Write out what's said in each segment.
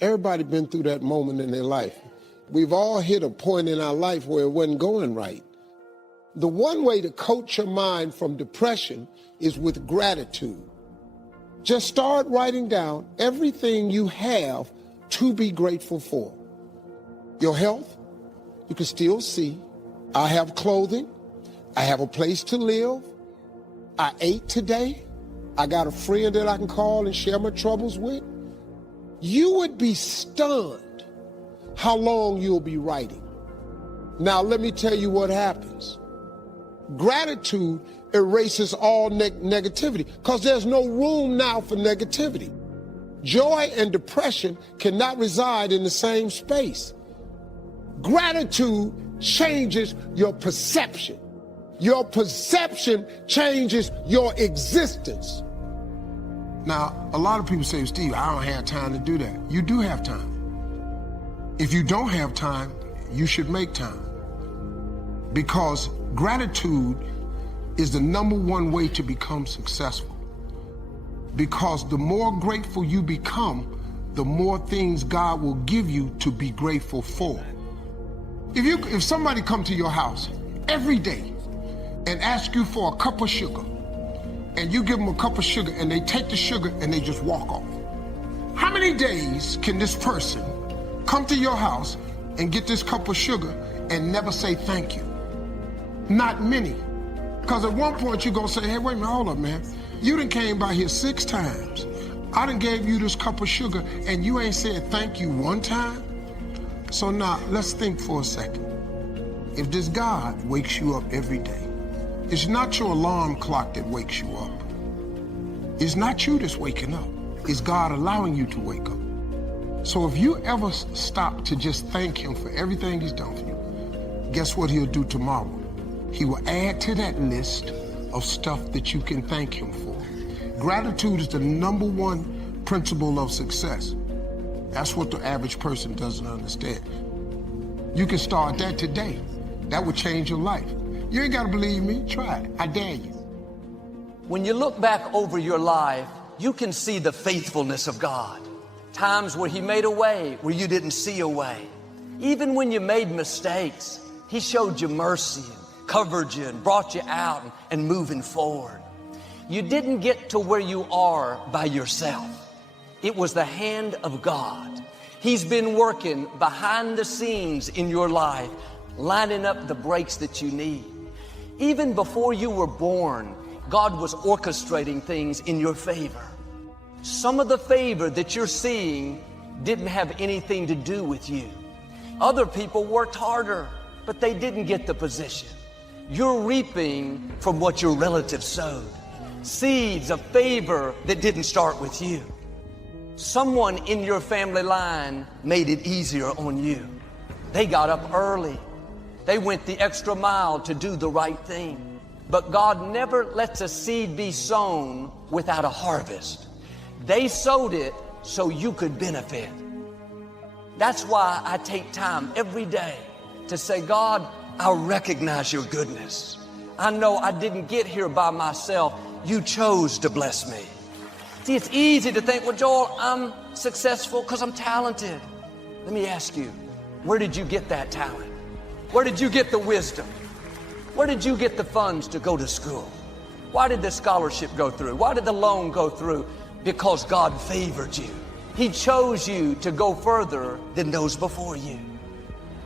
Everybody been through that moment in their life. We've all hit a point in our life where it wasn't going right. The one way to coach your mind from depression is with gratitude. Just start writing down everything you have to be grateful for. Your health, you can still see. I have clothing. I have a place to live. I ate today. I got a friend that I can call and share my troubles with. You would be stunned how long you'll be writing. Now, let me tell you what happens. Gratitude erases all negativity because there's no room now for negativity. Joy and depression cannot reside in the same space. Gratitude changes your perception. Your perception changes your existence. Now, a lot of people say, Steve, I don't have time to do that. You do have time. If you don't have time, you should make time. Because gratitude is the #1 way to become successful. Because the more grateful you become, the more things God will give you to be grateful for. If somebody come to your house every day and ask you for a cup of sugar, and you give them a cup of sugar and they take the sugar and they just walk off, how many days can this person come to your house and get this cup of sugar and never say thank you? Not many. Because at one point you're gonna say, hey, wait a minute, hold up, man. You done came by here 6 times. I done gave you this cup of sugar and you ain't said thank you one time? So now, let's think for a second. If this God wakes you up every day, it's not your alarm clock that wakes you up. It's not you that's waking up. It's God allowing you to wake up. So if you ever stop to just thank him for everything he's done for you, guess what he'll do tomorrow? He will add to that list of stuff that you can thank him for. Gratitude is the #1 principle of success. That's what the average person doesn't understand. You can start that today. That would change your life. You ain't gotta believe me, try it. I dare you. When you look back over your life, you can see the faithfulness of God. Times where he made a way where you didn't see a way. Even when you made mistakes, he showed you mercy and covered you and brought you out and moving forward. You didn't get to where you are by yourself. It was the hand of God. He's been working behind the scenes in your life, lining up the breaks that you need. Even before you were born, God was orchestrating things in your favor. Some of the favor that you're seeing didn't have anything to do with you. Other people worked harder, but they didn't get the position. You're reaping from what your relatives sowed. Seeds of favor that didn't start with you. Someone in your family line made it easier on you. They got up early. They went the extra mile to do the right thing. But God never lets a seed be sown without a harvest. They sowed it so you could benefit. That's why I take time every day to say, God, I recognize your goodness. I know I didn't get here by myself. You chose to bless me. See, it's easy to think, well, Joel, I'm successful because I'm talented. Let me ask you, where did you get that talent? Where did you get the wisdom? Where did you get the funds to go to school? Why did the scholarship go through? Why did the loan go through? Because God favored you. He chose you to go further than those before you.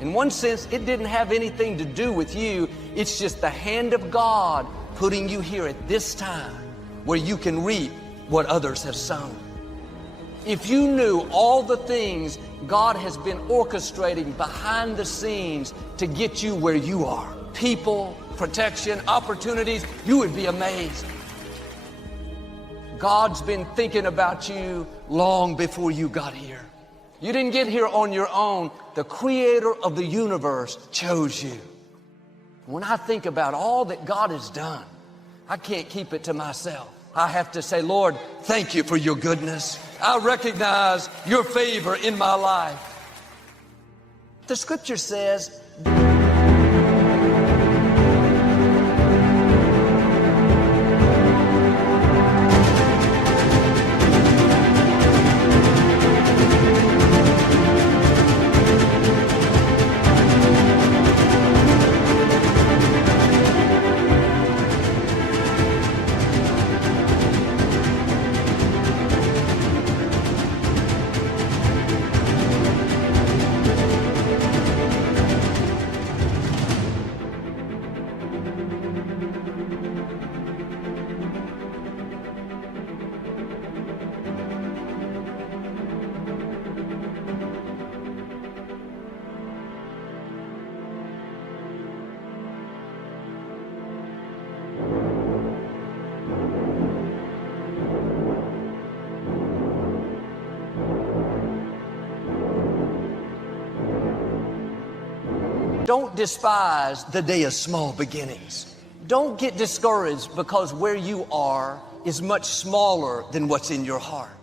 In one sense, it didn't have anything to do with you. It's just the hand of God putting you here at this time where you can reap what others have sown. If you knew all the things God has been orchestrating behind the scenes to get you where you are, people, protection, opportunities, you would be amazed. God's been thinking about you long before you got here. You didn't get here on your own. The creator of the universe chose you. When I think about all that God has done, I can't keep it to myself. I have to say, Lord, thank you for your goodness. I recognize your favor in my life. The scripture says, Don't despise the day of small beginnings. Don't get discouraged because where you are is much smaller than what's in your heart.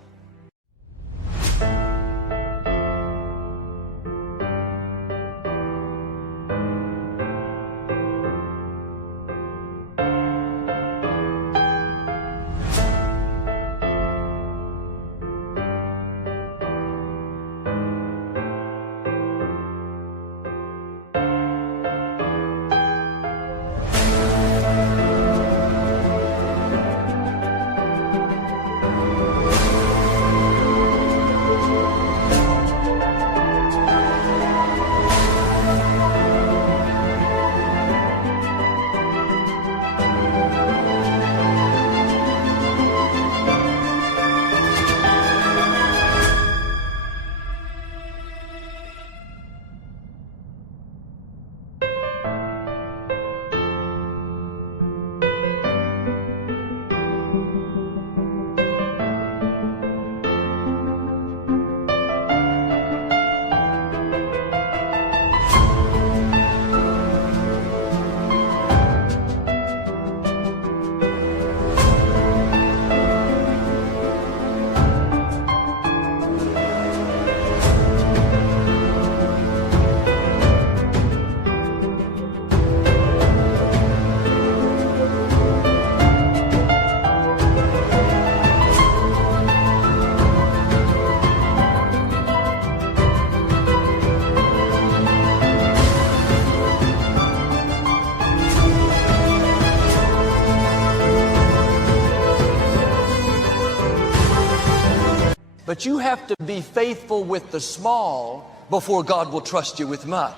But you have to be faithful with the small before God will trust you with much.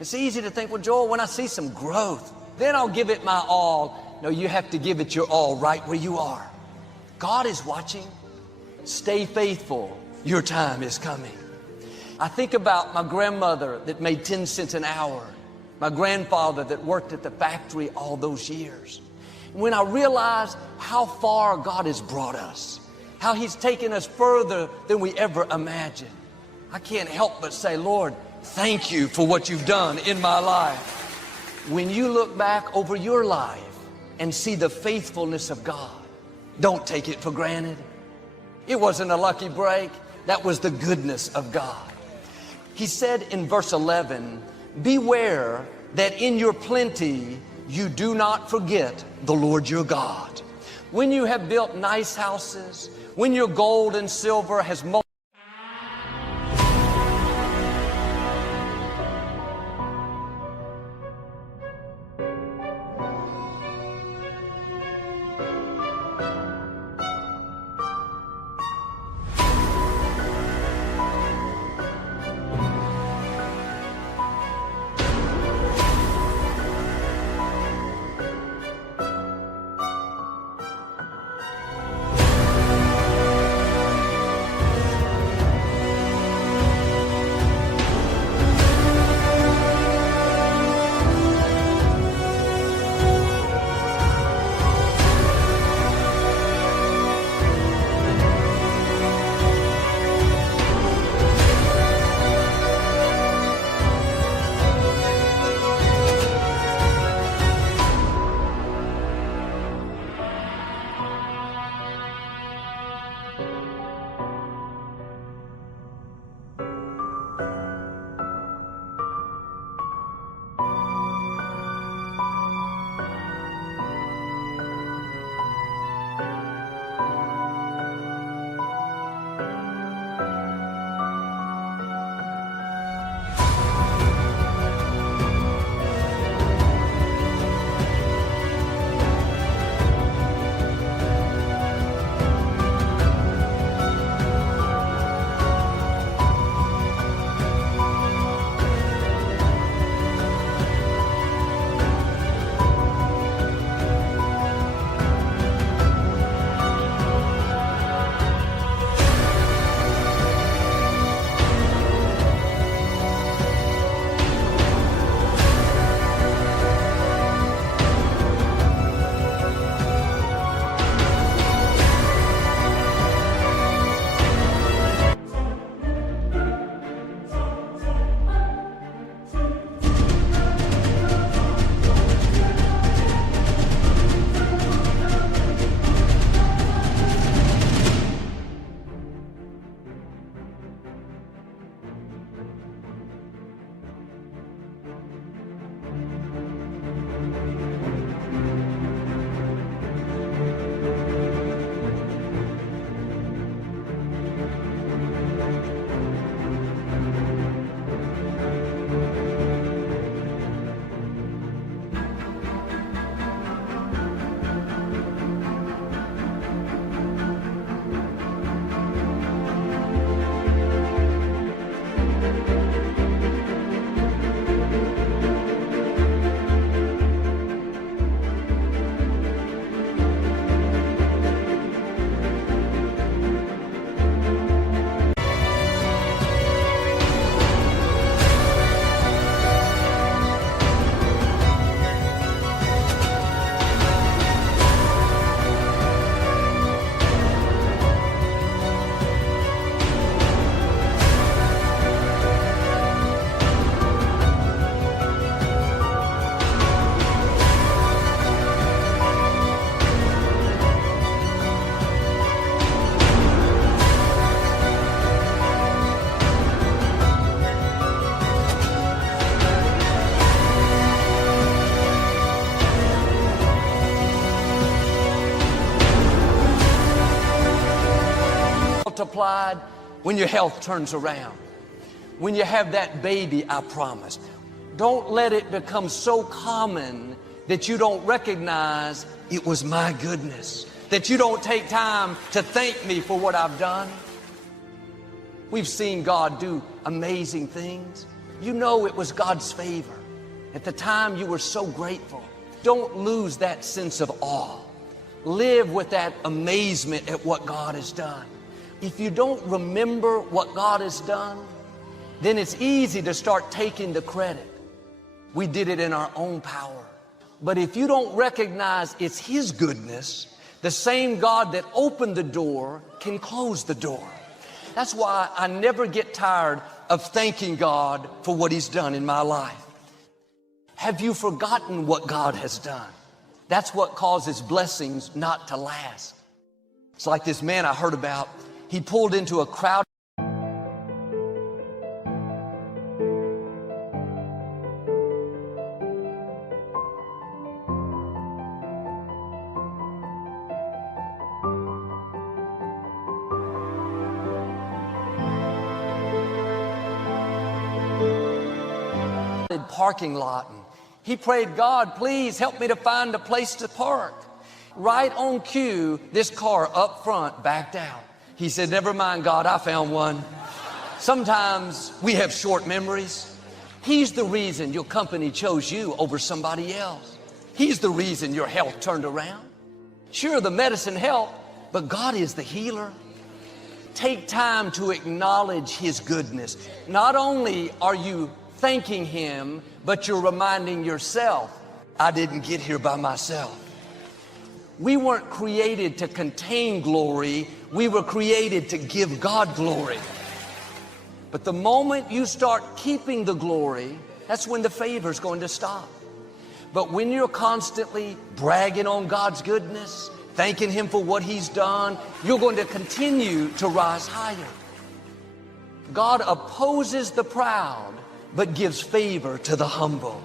It's easy to think, well, Joel, when I see some growth, then I'll give it my all. No, you have to give it your all right where you are. God is watching. Stay faithful. Your time is coming. I think about my grandmother that made 10 cents an hour, my grandfather that worked at the factory all those years. When I realize how far God has brought us, how He's taken us further than we ever imagined, I can't help but say, Lord, thank you for what you've done in my life. When you look back over your life and see the faithfulness of God, don't take it for granted. It wasn't a lucky break. That was the goodness of God. He said in verse 11, beware that in your plenty you do not forget the Lord your God. When you have built nice houses, when your gold and silver has multiplied, multiplied, when your health turns around, when you have that baby I promised. Don't let it become so common that you don't recognize it was my goodness, that you don't take time to thank me for what I've done. We've seen God do amazing things. You know it was God's favor. At the time you were so grateful. Don't lose that sense of awe. Live with that amazement at what God has done. If you don't remember what God has done, then it's easy to start taking the credit. We did it in our own power. But if you don't recognize it's His goodness, the same God that opened the door can close the door. That's why I never get tired of thanking God for what He's done in my life. Have you forgotten what God has done? That's what causes blessings not to last. It's like this man I heard about. He pulled into a crowd. Parking lot, and he prayed, God, please help me to find a place to park. Right on cue, this car up front backed out. He said, never mind, God, I found one. Sometimes we have short memories. He's the reason your company chose you over somebody else. He's the reason your health turned around. Sure, the medicine helped, but God is the healer. Take time to acknowledge His goodness. Not only are you thanking Him, but you're reminding yourself, I didn't get here by myself. We weren't created to contain glory. We were created to give God glory. But the moment you start keeping the glory, that's when the favor's going to stop. But when you're constantly bragging on God's goodness, thanking Him for what He's done, you're going to continue to rise higher. God opposes the proud, but gives favor to the humble.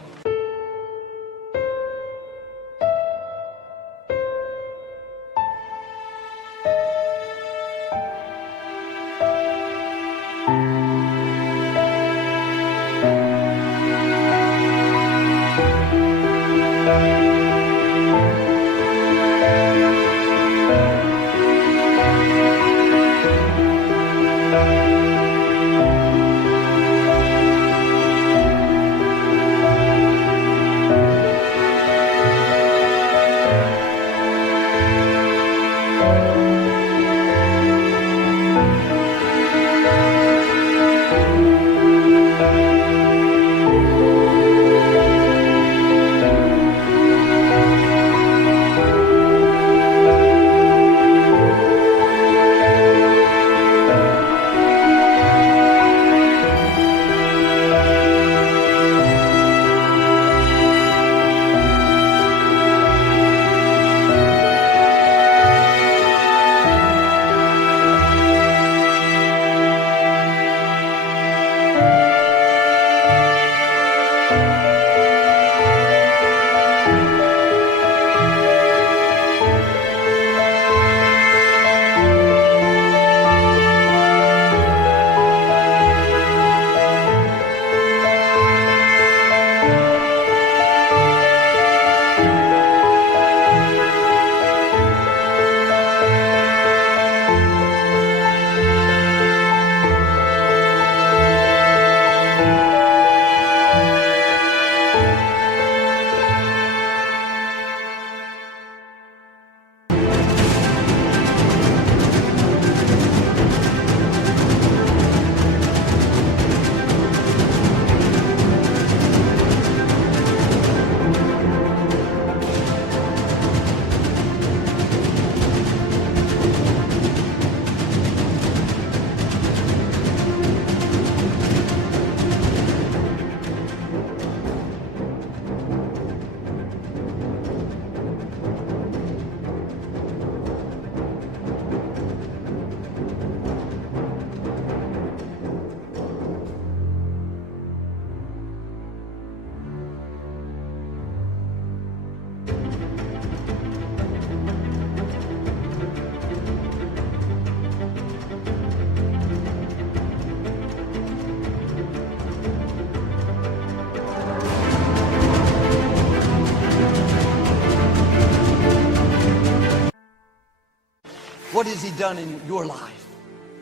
What has He done in your life?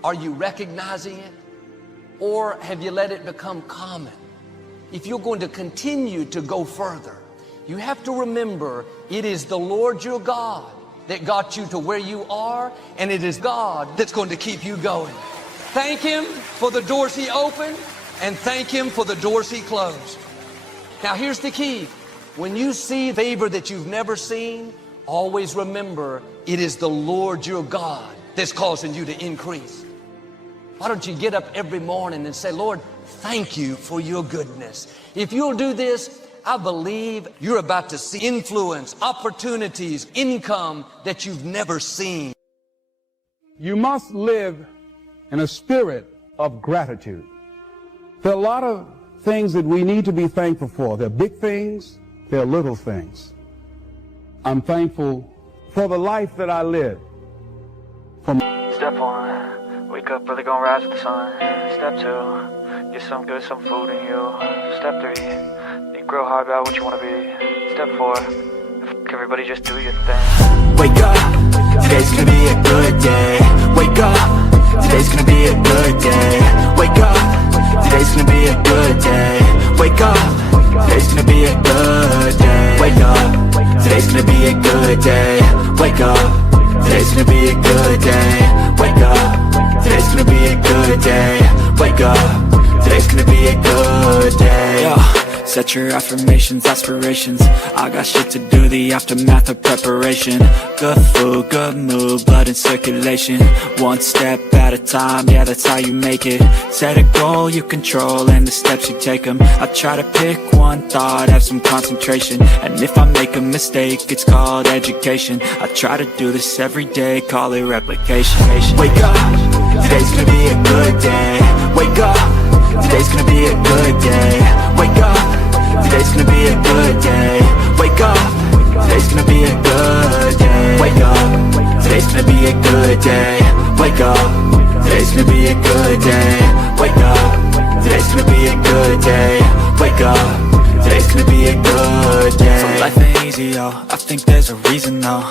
Are you recognizing it? Or have you let it become common? If you're going to continue to go further, you have to remember it is the Lord your God that got you to where you are, and it is God that's going to keep you going. Thank Him for the doors He opened, and thank Him for the doors He closed. Now here's the key. When you see favor that you've never seen, always remember it is the Lord your God that's causing you to increase. Why don't you get up every morning and say, Lord, thank you for your goodness. If you'll do this, I believe you're about to see influence, opportunities, income that you've never seen. You must live in a spirit of gratitude. There are a lot of things that we need to be thankful for. There are big things, there are little things. I'm thankful for the life that I live. Step 1, wake up early, gonna rise with the sun. Step 2, get some good, some food in you. Step 3, think real hard about what you wanna be. Step 4, everybody just do your thing. Wake up, today's gonna be a good day. Wake up, today's gonna be a good day. Wake up, today's gonna be a good day. Wake up, today's gonna be a good day. Wake up, today's gonna be a good day. Wake up, today's gonna be a good day. Wake up, today's gonna be a good day. Wake up, today's gonna be a good day. Yeah. Set your affirmations, aspirations. I got shit to do, the aftermath of preparation. Good food, good mood, blood in circulation. One step at a time, yeah, that's how you make it. Set a goal you control and the steps you take them. I try to pick one thought, have some concentration. And if I make a mistake, it's called education. I try to do this every day, call it replication. Wake up, today's gonna be a good day. Wake up, today's gonna be a good day. Wake up, today's gonna be a good day. Wake up, today's gonna be a good day. Wake up, today's gonna be a good day. Wake up, today's gonna be a good day. Wake up, today's gonna be a good day. Wake up, today's gonna be a good day. So life ain't easy, yo, I think there's a reason though.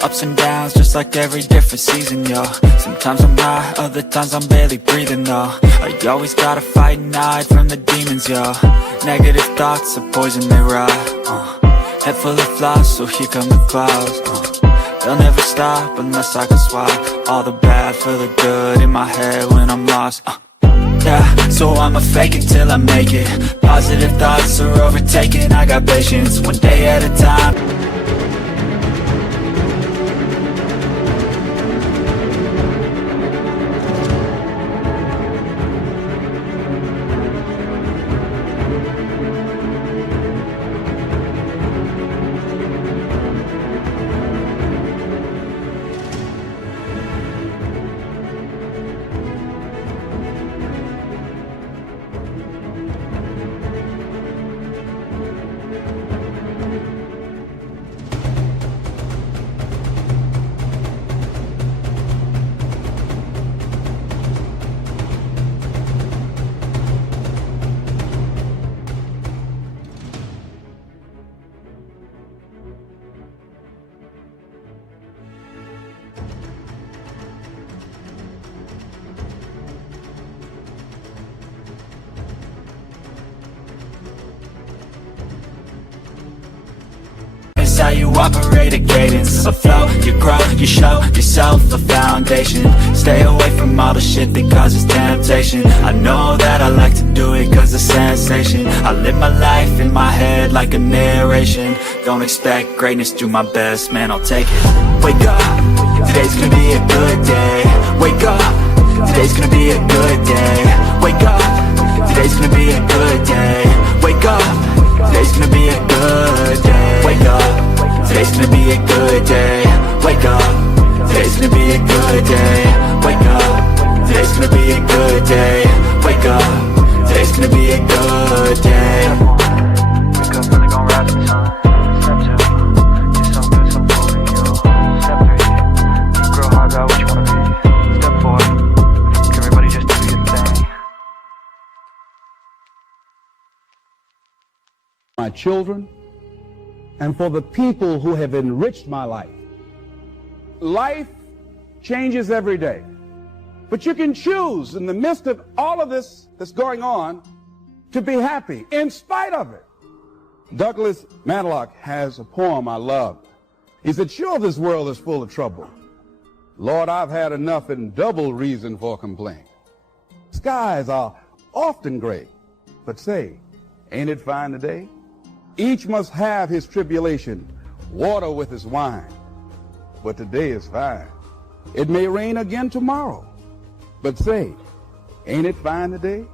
Ups and downs, just like every different season, yo. Sometimes I'm high, other times I'm barely breathing, though. You always gotta fight and hide from the demons, yo. Negative thoughts are poison, they rot. Head full of flies, so here come the clouds. They'll never stop unless I can swap all the bad for the good in my head when I'm lost. Yeah, so I'ma fake it till I make it. Positive thoughts are overtaken, I got patience, one day at a time. How you operate a cadence, a flow, you grow, you show yourself a foundation. Stay away from all the shit that causes temptation. I know that I like to do it cause it's sensation. I live my life in my head like a narration. Don't expect greatness, do my best, man, I'll take it. Wake up, today's gonna be a good day. Wake up, today's gonna be a good day. Wake up, today's gonna be a good day. Wake up, today's gonna be a good day. Wake up, today's gonna be a good day. Wake up, today's gonna be a good day. Wake up, today's gonna be a good day. Wake up, today's gonna be a good day. Wake up early, gonna rise with the sun. Step 2, get some good, some food in you. Step 3, think real hard about what you wanna be. Step 4, everybody just do your thing. My children, and for the people who have enriched my life. Life changes every day. But you can choose in the midst of all of this that's going on to be happy in spite of it. Douglas Matlock has a poem I love. He said, sure, this world is full of trouble. Lord, I've had enough and double reason for complaint. Skies are often gray, but say, ain't it fine today? Each must have his tribulation, water with his wine. But today is fine. It may rain again tomorrow, but say, ain't it fine today?